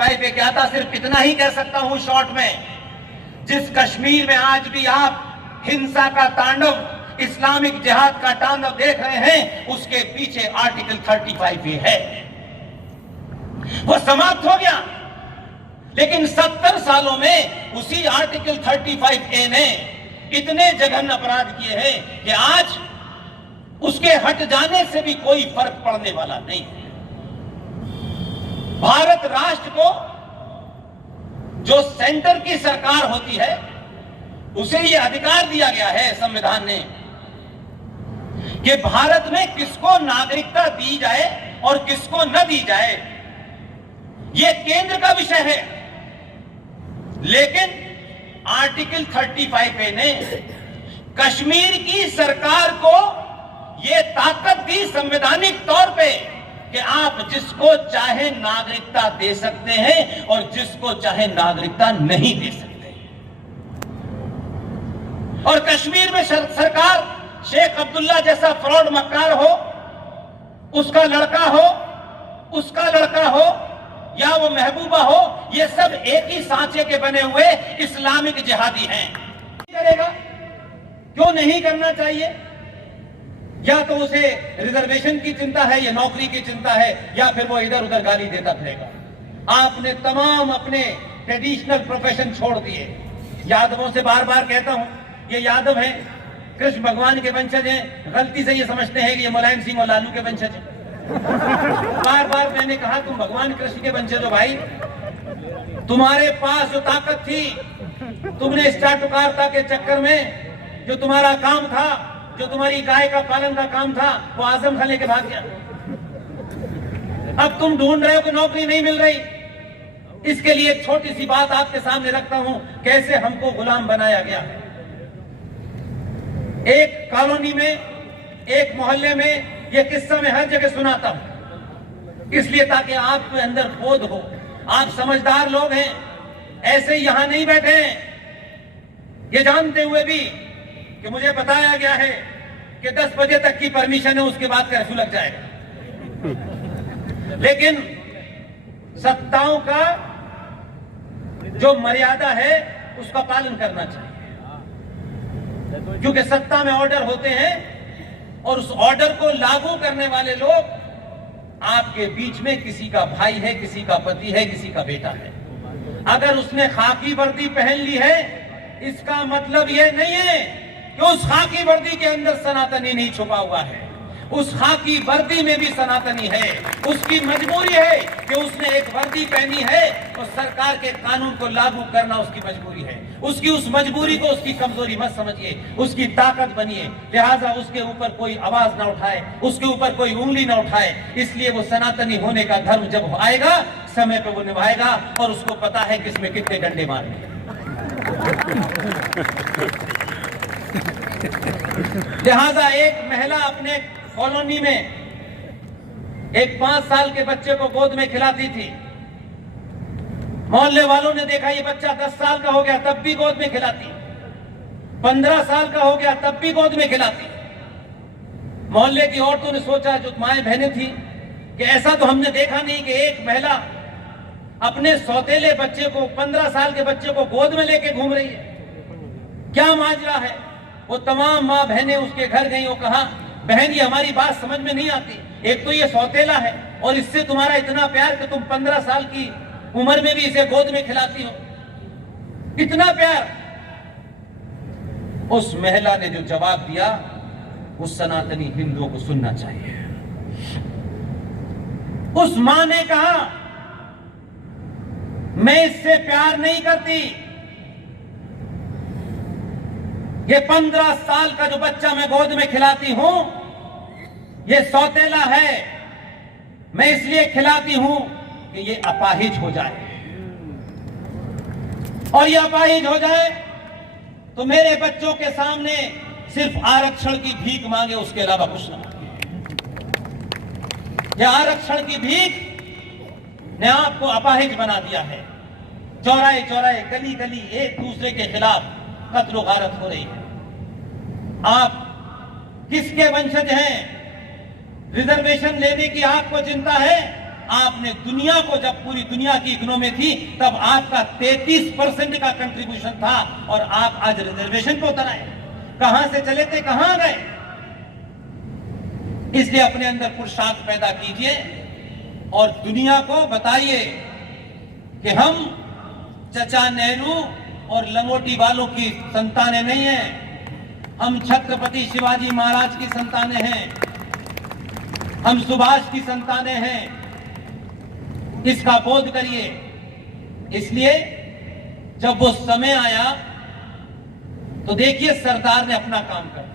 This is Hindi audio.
35 पे क्या था, सिर्फ इतना ही कह सकता हूं शॉर्ट में, जिस कश्मीर में आज भी आप हिंसा का तांडव, इस्लामिक जिहाद का तांडव देख रहे हैं, उसके पीछे आर्टिकल 35A है। वो समाप्त हो गया, लेकिन 70 सालों में उसी आर्टिकल 35A ने इतने जघन्य अपराध किए हैं कि आज उसके हट जाने से भी कोई फर्क पड़ने वाला नहीं है। भारत राष्ट्र को, जो सेंटर की सरकार होती है, उसे यह अधिकार दिया गया है संविधान ने कि भारत में किसको नागरिकता दी जाए और किसको न दी जाए, यह केंद्र का विषय है। लेकिन आर्टिकल 35A ने कश्मीर की सरकार को यह ताकत दी संवैधानिक तौर पे कि आप जिसको चाहे नागरिकता दे सकते हैं और जिसको चाहे नागरिकता नहीं दे सकते। और कश्मीर में सरकार शेख अब्दुल्ला जैसा फ्रॉड मक्कार हो, उसका लड़का हो, उसका लड़का हो या वो महबूबा हो, ये सब एक ही सांचे के बने हुए इस्लामिक जिहादी हैं। करेगा, क्यों नहीं करना चाहिए? या तो उसे रिजर्वेशन की चिंता है, या नौकरी की चिंता है, या फिर वो इधर उधर गाली देता फिरेगा। आपने तमाम अपने ट्रेडिशनल प्रोफेशन छोड़ दिए। यादवों से बार बार कहता हूं, ये यादव हैं, कृष्ण भगवान के वंशज हैं, गलती से ये समझते हैं कि ये मुलायम सिंह और लालू के वंशज हैं। बार बार मैंने कहा तुम भगवान कृष्ण के वंशज हो भाई, तुम्हारे पास जो ताकत थी, तुमने स्टाटुकारता के चक्कर में जो तुम्हारा काम था, जो तुम्हारी गाय का पालन का काम था, वो आजम खान लेके भाग गया। अब तुम ढूंढ रहे हो कि नौकरी नहीं मिल रही। इसके लिए एक छोटी सी बात आपके सामने रखता हूं, कैसे हमको गुलाम बनाया गया। एक कॉलोनी में, एक मोहल्ले में, यह किस्सा मैं हर जगह सुनाता हूं, इसलिए ताकि आपके अंदर बोध हो। आप समझदार लोग हैं, ऐसे यहां नहीं बैठे हैं ये जानते हुए भी कि मुझे बताया गया है कि 10 बजे तक की परमिशन है, उसके बाद कर्फ्यू लग जाएगा। लेकिन सत्ताओं का जो मर्यादा है उसका पालन करना चाहिए, क्योंकि सत्ता में ऑर्डर होते हैं और उस ऑर्डर को लागू करने वाले लोग आपके बीच में किसी का भाई है, किसी का पति है, किसी का बेटा है। अगर उसने खाकी वर्दी पहन ली है, इसका मतलब यह नहीं है कि उस खाकी वर्दी के अंदर सनातनी नहीं छुपा हुआ है। उस खाकी वर्दी में भी सनातनी है। उसकी मजबूरी है कि उसने एक वर्दी पहनी है, तो सरकार के कानून को लागू करना उसकी मजबूरी है। उसकी उस मजबूरी को उसकी कमजोरी मत समझिए, उसकी ताकत बनिए। लिहाजा उसके ऊपर कोई आवाज ना उठाए, उसके ऊपर कोई उंगली ना उठाए। इसलिए वो सनातनी होने का धर्म जब आएगा, समय पर वो निभाएगा, और उसको पता है कि इसमें कितने डंडे मारने। लिहाजा एक महिला अपने कॉलोनी में एक 5 साल के बच्चे को गोद में खिलाती थी। मोहल्ले वालों ने देखा ये बच्चा 10 साल का हो गया तब भी गोद में खिलाती, 15 साल का हो गया तब भी गोद में खिलाती। मोहल्ले की औरतों ने सोचा, जो माएं बहनें थी, कि ऐसा तो हमने देखा नहीं कि एक महिला अपने सौतेले बच्चे को, 15 साल के बच्चे को गोद में लेके घूम रही है। क्या माजरा है? वो तमाम माँ बहनें उसके घर गई और कहा, बहन ये हमारी बात समझ में नहीं आती। एक तो ये सौतेला है और इससे तुम्हारा इतना प्यार कि तुम 15 साल की उम्र में भी इसे गोद में खिलाती हो, इतना प्यार। उस महिला ने जो जवाब दिया, उस सनातनी हिंदुओं को सुनना चाहिए। उस मां ने कहा, मैं इससे प्यार नहीं करती। ये 15 साल का जो बच्चा मैं गोद में खिलाती हूं, ये सौतेला है। मैं इसलिए खिलाती हूं कि ये अपाहिज हो जाए, और ये अपाहिज हो जाए तो मेरे बच्चों के सामने सिर्फ आरक्षण की भीख मांगे, उसके अलावा कुछ ना मांगे। ये आरक्षण की भीख ने आपको अपाहिज बना दिया है। चौराहे चौराहे, गली गली एक दूसरे के खिलाफ कत्ल गारत हो रही है। आप किसके वंशज हैं? रिजर्वेशन लेने की आपको चिंता है? आपने दुनिया को, जब पूरी दुनिया की इकोनॉमी थी तब आपका 33% का कंट्रीब्यूशन था और आप आज रिजर्वेशन पे उतर आए। कहां से चले थे, कहां गए? इसलिए अपने अंदर पुरुषार्थ पैदा कीजिए और दुनिया को बताइए कि हम चचा नेहरू और लंगोटी वालों की संतानें नहीं हैं, हम छत्रपति शिवाजी महाराज की संतानें हैं, हम सुभाष की संतानें हैं। इसका बोध करिए। इसलिए जब वो समय आया तो देखिए सरदार ने अपना काम कर